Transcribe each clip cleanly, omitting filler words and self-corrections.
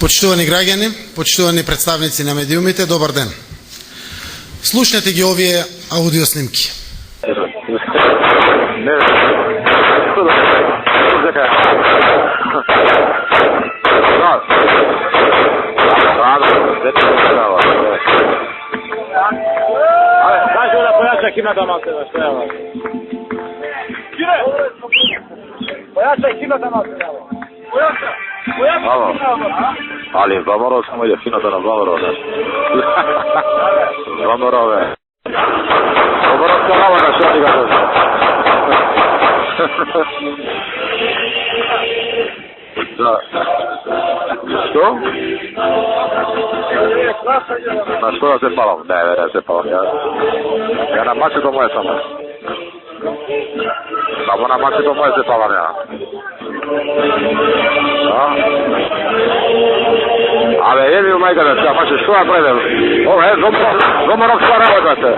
Почитувани граѓани, почитувани представници на медиумите, добар ден. Слушнете ги овие аудиоснимки. Кажу да појача химната масера, што е ова? Појача химната масера. Појача. Ali Vamorov samo ide fino da na Vamorov, ne? Vamorove. Vomorovska navoda, što ti ga dođe? Da. Što? Na što da se palam? Ne se palam, ja na mači do moje samo. Samo na mači do moje se palam, ja. Ale jeli u majka da se, pa će što ja predem? Ovo je Vomorovska rabota se.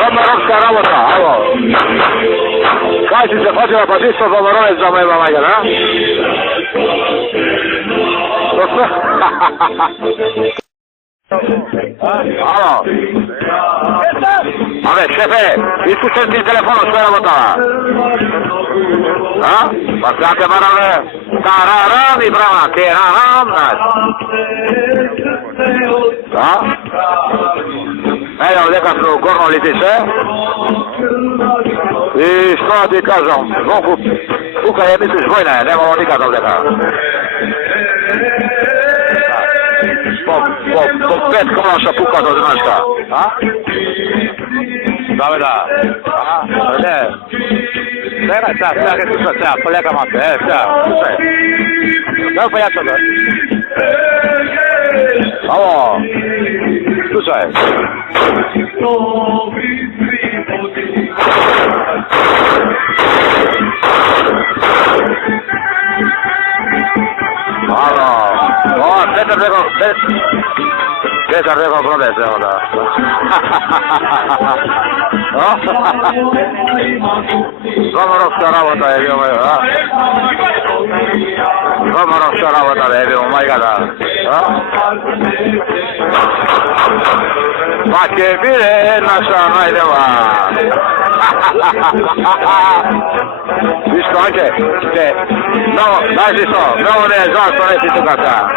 Vomorovska rabota, evo. Kaj si se hoćela pa čisto Vomorovec za mojima majka, da? To sve? Alo. Ale, šefe, ispušten ti telefonu, što je rabotala? A? Pa znate barave, tararam i brava, teraram, znaš. A? Evo, neka su gorno litice. I što ti kažem, zvonku, kuka je, misliš, vojna je, nemamo nikad ovdje. Po 5 kolaša puka do Dinaška. A? Da. A? Ne. Сега, сега, поляка маса, сега, слушай. Дай пояка, да? Ало, слушай. Ало, Петър рекал проде сега, да. Vomorovska rabota je bio, a? Vomorovska rabota je bio, majka da. Pa će bile naša najdeva. Viš koće, znaš li što, mnogo ne je zvao što nesi tukata.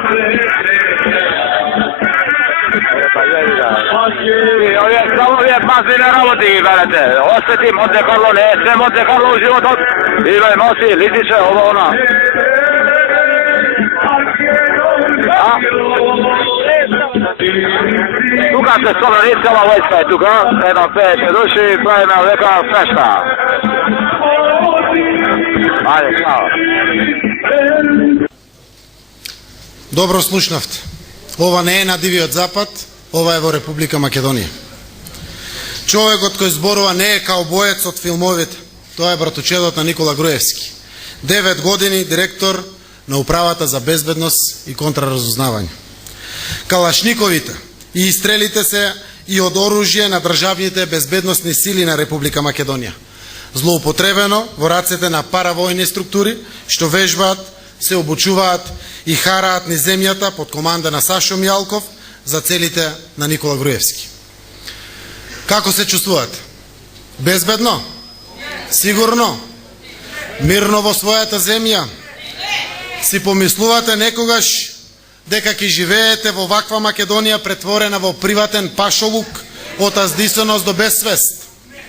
Ovdje samo uvijek mazli na roboti, gledajte, osjetim Monte Carlo, ne, sve Monte Carlo u život od, ima nosi, litiće, ovo ona. Tuka se sobra niskava vojska je tuka, jedno 5 duši, pravime velika fešta. Ajde, čao. Добро слушнавте. Ова не е на Дивиот Запад, ова е во Република Македонија. Човекот кој зборува не е каубоец од филмовите. Тоа е братучедот на Никола Груевски. 9 години директор на Управата за безбедност и контраразузнавање. Калашниковите и стрелите се и од оружје на државните безбедносни сили на Република Македонија. Злоупотребено во рацете на паравојни структури што вежбаат, се обучуваат и хараат низ земјата под команда на Сашо Мијалков за целите на Никола Груевски. Како се чувствувате? Безбедно? Сигурно? Мирно во својата земја? Си помислувате некогаш дека ќе живеете во ваква Македонија претворена во приватен пашолук од аздисаност до безсвест?